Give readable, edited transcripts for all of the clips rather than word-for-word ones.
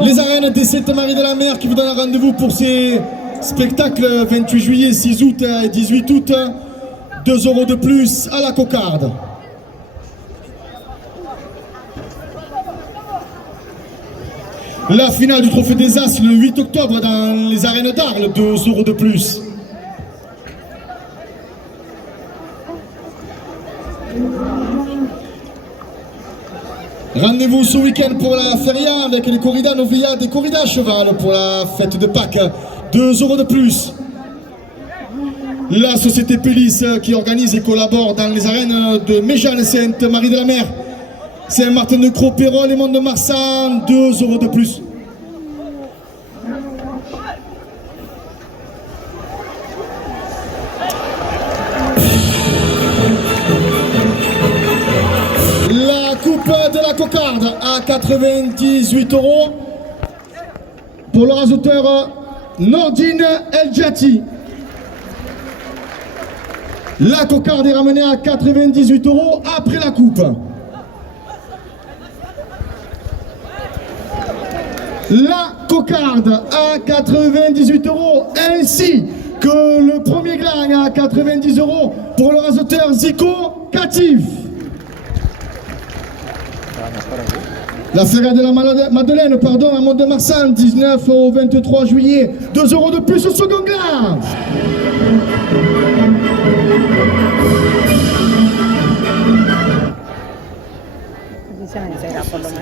Les arènes des Sainte-Marie de la Mer qui vous donnent rendez-vous pour ces spectacles 28 juillet, 6 août et 18 août. 2 € de plus à la cocarde. La finale du Trophée des As le 8 octobre dans les arènes d'Arles, 2 € de plus. Rendez-vous ce week-end pour la feria avec les corridas noviades et corridas à cheval pour la fête de Pâques, 2 € de plus. La société Pélis qui organise et collabore dans les arènes de Méjeanne, Sainte-Marie de la Mer, Saint-Martin-de-Croix, Pérol et Mont-de-Marsan, 2 € de plus. La coupe de la cocarde à 98 € pour le rasoteur Nordine El Djati. La cocarde est ramenée à 98 € après la coupe. La cocarde à 98 € ainsi que le premier gland à 90 € pour le rasoteur Zico Catif. La feria de la Madeleine, pardon, à Mont-de-Marsan, 19 au 23 juillet, 2 € de plus au second gland.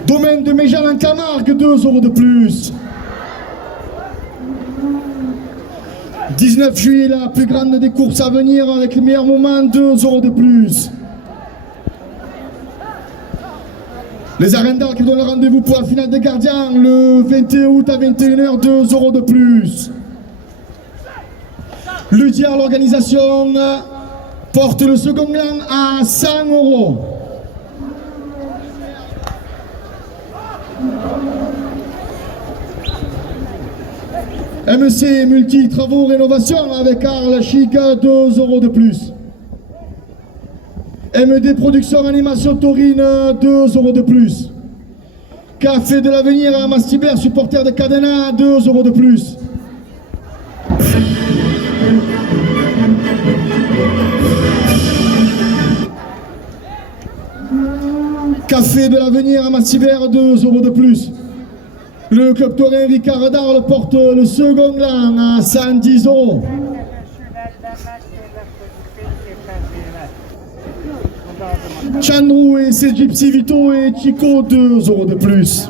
Domaine de Méjeanne en Camargue, 2 € de plus. 19 juillet, la plus grande des courses à venir avec les meilleurs moments, 2 € de plus. Les arènes d'Arles qui donnent rendez-vous pour la finale des gardiens le 21 août à 21 h, 2 € de plus. Ludière, l'organisation porte le second gland à 100 €. MC Multi Travaux Rénovation avec Arles Chic, 2 € de plus. MD Production Animation Taurine, 2 € de plus. Café de l'Avenir à Mastibert, supporter de Cadena, 2 € de plus. Café de l'Avenir à Mastibert, 2 € de plus. Le club taurin Ricard d'Arles porte le second gland à 110 €. Chandrou et ses Gypsy Vito et Chico, 2 € de plus.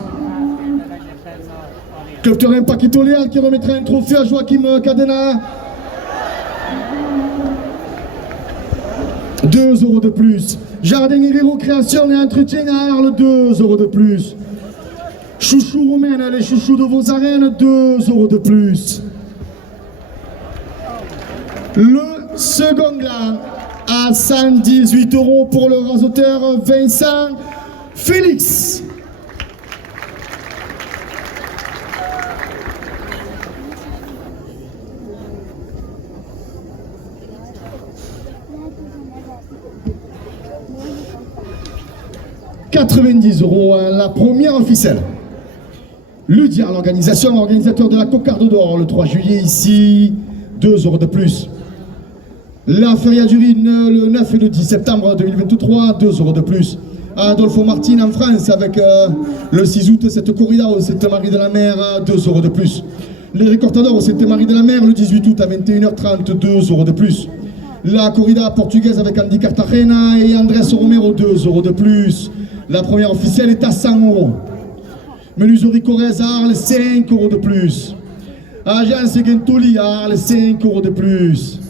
Club taurin Paquito Léal qui remettra un trophée à Joachim Cadena, 2 € de plus. Jardin Herrero Création et Entretien à Arles, 2 € de plus. Chouchou Romaine, les chouchous de vos arènes, 2 € de plus. Le second gland à 118 € pour le rasoteur Vincent Félix. « 90 € la première ficelle. Ludia, l'organisation, organisateur de la cocarde d'or le 3 juillet ici, 2 € de plus. La Feria du Rhin le 9 et le 10 septembre 2023, 2 € de plus. Adolfo Martin en France avec le 6 août cette corrida au Sainte-Marie de la Mer, 2 € de plus. Les Recortadors au Sainte-Marie de la Mer le 18 août à 21 h 30, 2 € de plus. La corrida portugaise avec Andy Cartagena et Andrés Romero, 2 € de plus. La première officielle est à 100 €. Menuiserie Corrèze à Arles, 5 € de plus. Agence Gentoli à Arles, 5 € de plus.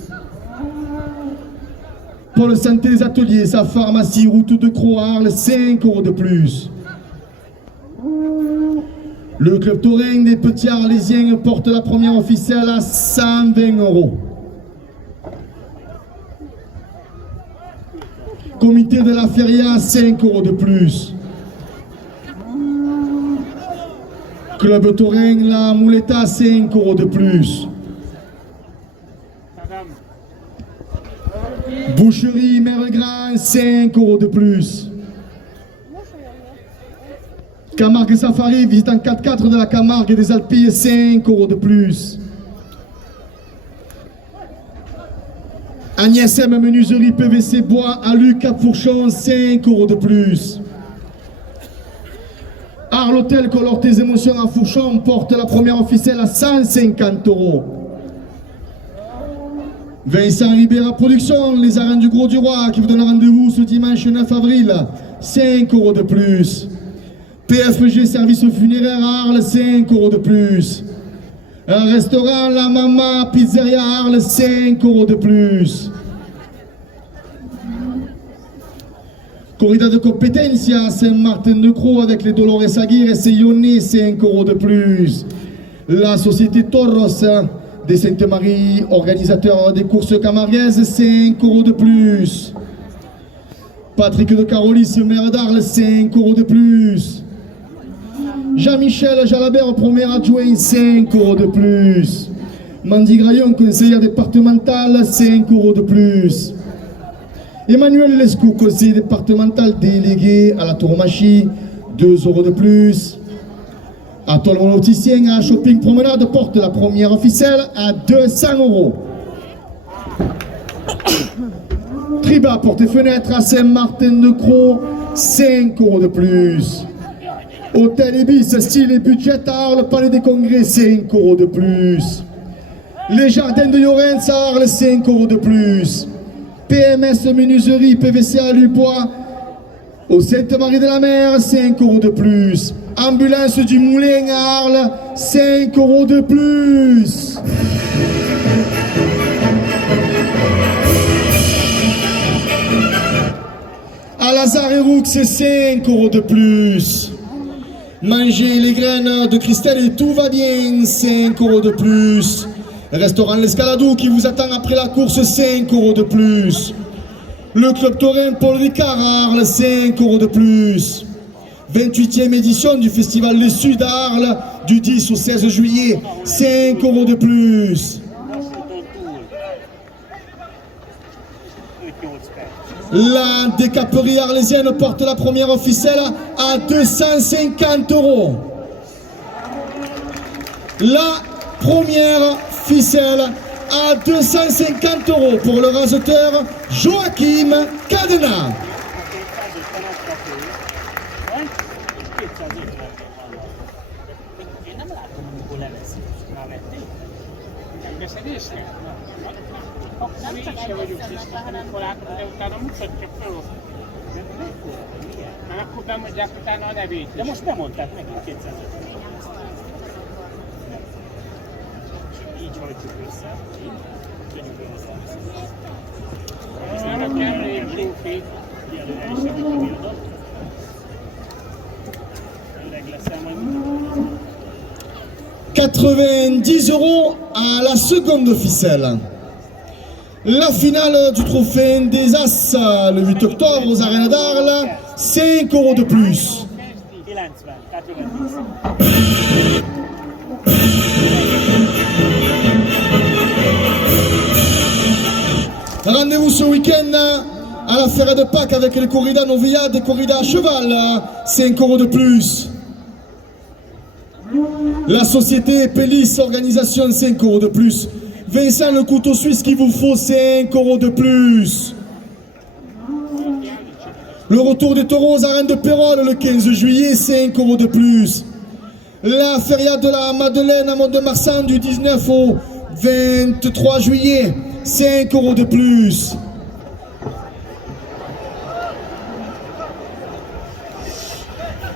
Pour le Santé des Ateliers, sa pharmacie, route de Croix à Arles, 5 € de plus. Le club taurin des petits Arlésiens porte la première officielle à 120 €. Comité de la Feria, 5 € de plus. Club taurin, la Mouletta, 5 € de plus. Boucherie Merlegrand, 5 € de plus. Camargue Safari, visitant 4x4 de la Camargue et des Alpilles, 5 € de plus. Agnès M, menuiserie PVC bois, Alu Cap Fourchon, 5 € de plus. Arles Hôtel, colore tes émotions à Fourchon, porte la première officielle à 150 €. Vincent Ribera Production, les arènes du Gros du Roi, qui vous donne rendez-vous ce dimanche 9 avril, 5 € de plus. PFG Service Funéraire Arles, 5 € de plus. Un restaurant La Mama Pizzeria Arles, 5 € de plus. Corrida de Competencia Saint-Martin-de-Croix avec les Dolores Aguirre et Seyonné, 5 € de plus. La Société Toros des Sainte-Marie, organisateur des courses camarguaises, 5 € de plus. Patrick de Carolis, maire d'Arles, 5 € de plus. Jean-Michel Jalabert, premier adjoint, 5 € de plus. Mandy Graillon, conseillère départementale, 5 € de plus. Emmanuel Lescou, conseiller départemental délégué à la tauromachie, 2 € de plus. Atoll Monoticien à Shopping Promenade porte la première officielle à 200 €. Triba porte et fenêtre à Saint-Martin-de-Croix, 5 € de plus. Hôtel Ibis, style et budget à Arles, Palais des Congrès, 5 € de plus. Les Jardins de Llorens à Arles, 5 € de plus. PMS Menuiserie PVC à Lubois au Sainte-Marie-de-la-Mer, 5 € de plus. Ambulance du Moulin à Arles, 5 € de plus. À Lazare et Roux, c'est 5 € de plus. Manger les graines de Christelle et tout va bien, 5 € de plus. Restaurant l'Escaladou qui vous attend après la course, 5 € de plus. Le Club Taurin Paul Ricard à Arles, 5 € de plus. 28e édition du Festival Les Sud à Arles, du 10 au 16 juillet, 5 € de plus. La décaperie arlésienne porte la première officielle à 250 €. La première ficelle à 250 € pour le raseteur Joachim Cadena. Nem csak se vagyok tiszta, amikor látod, de utána mutatja fel ott. Mert akkor bemondják utána a nevét. De most bemondták megint 250. Így hajtjuk össze. Tegyük össze. És nem a kellően trófét, jelölre is, amit a viadott. Öreg leszel majd mutatom. 90 € à la seconde ficelle. La finale du trophée des As, le 8 octobre aux arènes d'Arles, 5 € de plus. Rendez-vous ce week-end à la Ferre de Pâques avec les corridas Novia, des corridas à cheval, 5 € de plus. La société Pélis, organisation, 5 € de plus. Vincent le couteau suisse qu'il vous faut, 5 € de plus. Le retour des taureaux aux arènes de Pérol le 15 juillet, 5 € de plus. La feria de la Madeleine à Mont-de-Marsan du 19 au 23 juillet, 5 € de plus.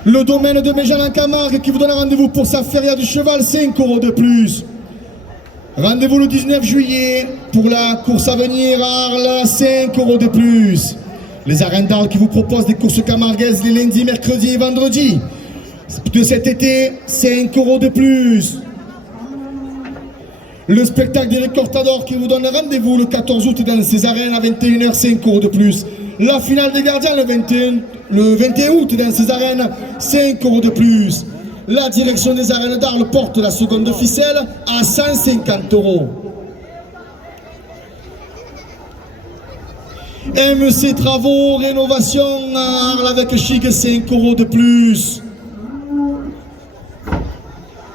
Le domaine de Méjean en Camargue qui vous donne rendez-vous pour sa feria du cheval, 5 € de plus. Rendez-vous le 19 juillet pour la course à venir à Arles, 5 € de plus. Les arènes d'Arles qui vous proposent des courses camarguaises les lundis, mercredis et vendredis. De cet été, 5 € de plus. Le spectacle des Recortadors qui vous donne rendez-vous le 14 août dans ces arènes à 21 h, 5 € de plus. La finale des gardiens le 21 août dans ces arènes, 5 € de plus. La direction des arènes d'Arles porte la seconde ficelle à 150 €. MC Travaux, rénovation à Arles avec chic, 5 € de plus.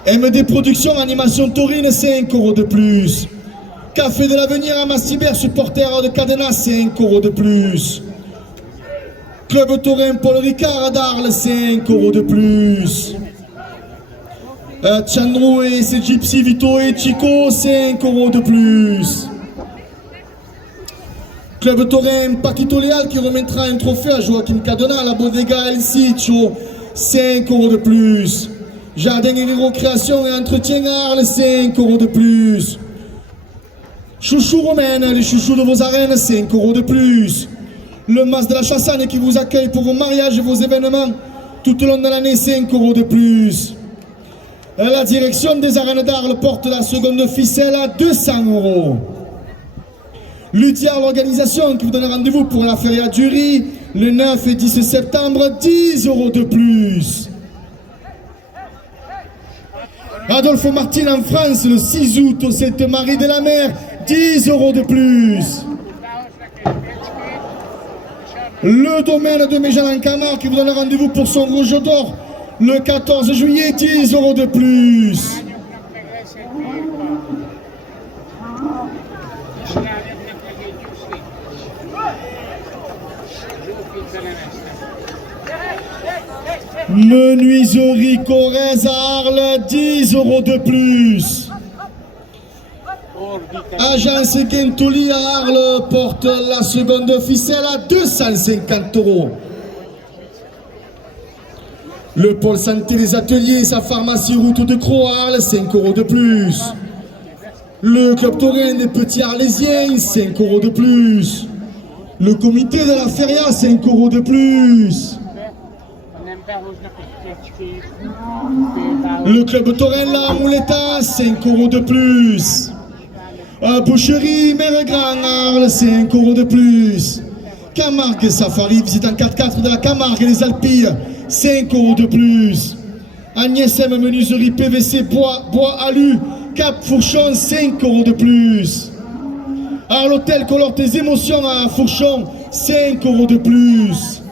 MD Productions, Animation Taurine, 5 € de plus. Café de l'Avenir à Massibert, supporter de Cadena, 5 € de plus. Club Taurin Paul Ricard à Darles, 5 € de plus. Chandro et ses Gypsy, Vito et Chico, 5 € de plus. Club Taurin Paquito Leal qui remettra un trophée à Joaquim Cadena à la Bodega El Sitio, 5 € de plus. Jardin et Recréation et Entretien à Arles, 5 € de plus. Chouchou Romaine, les chouchous de vos arènes, 5 € de plus. Le Mas de la Chassagne qui vous accueille pour vos mariages et vos événements tout au long de l'année, 5 € de plus. La direction des arènes d'Arles porte la seconde ficelle à 200 €. Ludia, l'organisation qui vous donne rendez-vous pour la Feria du Riz, le 9 et 10 septembre, 10 € de plus. Adolphe Martin en France, le 6 août au Sainte-Marie de la Mer, 10 € de plus. Le domaine de Méjean en Camargue qui vous donne rendez-vous pour son rouge d'or, le 14 juillet, 10 € de plus. Menuiserie Corrèze à Arles, 10 € de plus. Agence Gentoli à Arles porte la seconde ficelle à 250 €. Le pôle santé des ateliers et sa pharmacie route de Croix à Arles, 5 € de plus. Le club taurin des petits arlésiens, 5 € de plus. Le comité de la feria, 5 € de plus. Le club taurin La Mouletta, 5 € de plus. Boucherie Mère-Grand Arles, 5 € de plus. Camargue Safari, visite en 4x4 de la Camargue et les Alpilles, 5 € de plus. Agnès M, menuiserie PVC, bois alu, Cap Fourchon, 5 € de plus. À l'hôtel Colore tes émotions à Fourchon, 5 € de plus.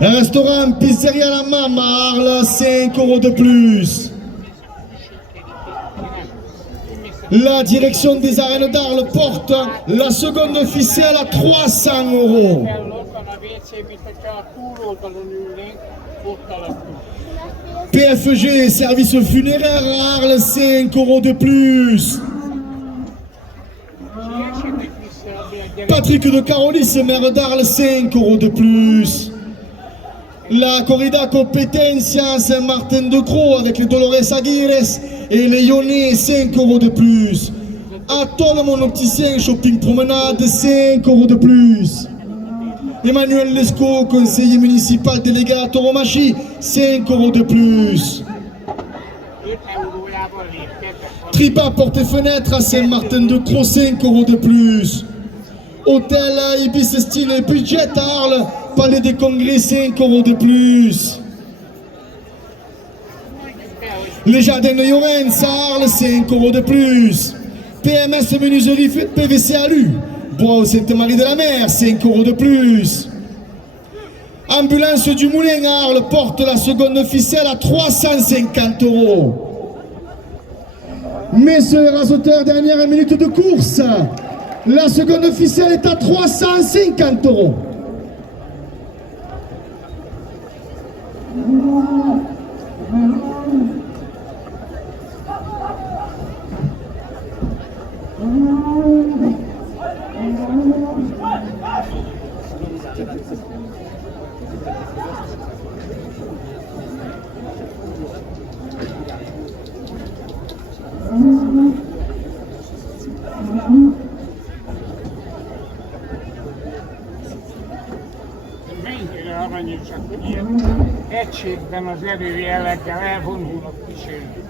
Un restaurant Pizzeria La Mama à Arles, 5 € de plus. La direction des arènes d'Arles porte la seconde ficelle à 300 €. PFG, service funéraire à Arles, 5 € de plus. Patrick de Carolis, maire d'Arles, 5 € de plus. La corrida Competencia Saint-Martin de Croix avec les Dolores Aguirres et les Lyonnais, 5 € de plus. Atol, mon opticien, shopping promenade, 5 € de plus. Emmanuel Lescaut, conseiller municipal délégué à Toromachi, 5 € de plus. Tripa porte et fenêtre à Saint-Martin de Croix, 5 € de plus. Hôtel Ibis Style et Budget à Arles, Palais des Congrès, 5 € de plus. Les Jardins de Llorens à Arles, 5 € de plus. PMS menuiserie PVC Alu, Bois au Sainte-Marie de la Mer, 5 € de plus. Ambulance du Moulin à Arles porte la seconde ficelle à 350 €. Messieurs les rasoteurs, dernière minute de course. La seconde ficelle est à 350 €. Egységben az erőjelleggel elvonulnak kísérni.